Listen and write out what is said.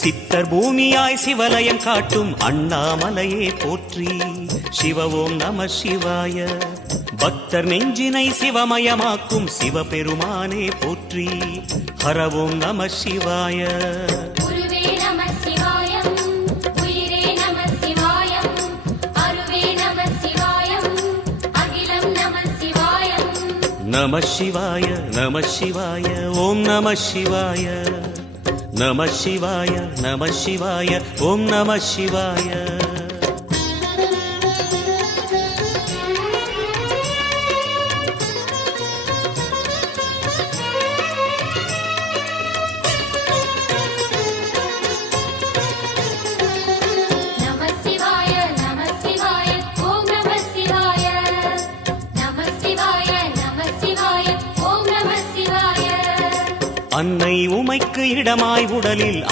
சித்தர் பூமியாய் சிவலயம் காட்டும் அண்ணாமலையே போற்றி. சிவ ஓம் நம சிவாய. பக்தர் நெஞ்சினை சிவமயமாக்கும் சிவபெருமானே போற்றி. ஹர ஓம் நம சிவாய. நம சிவாய நம சிவாய ஓம் நம சிவாய. நம சிவாய நம சிவாய ஓம் நம சிவாய. அன்னை உமைக்கு இடமாய் உடலில்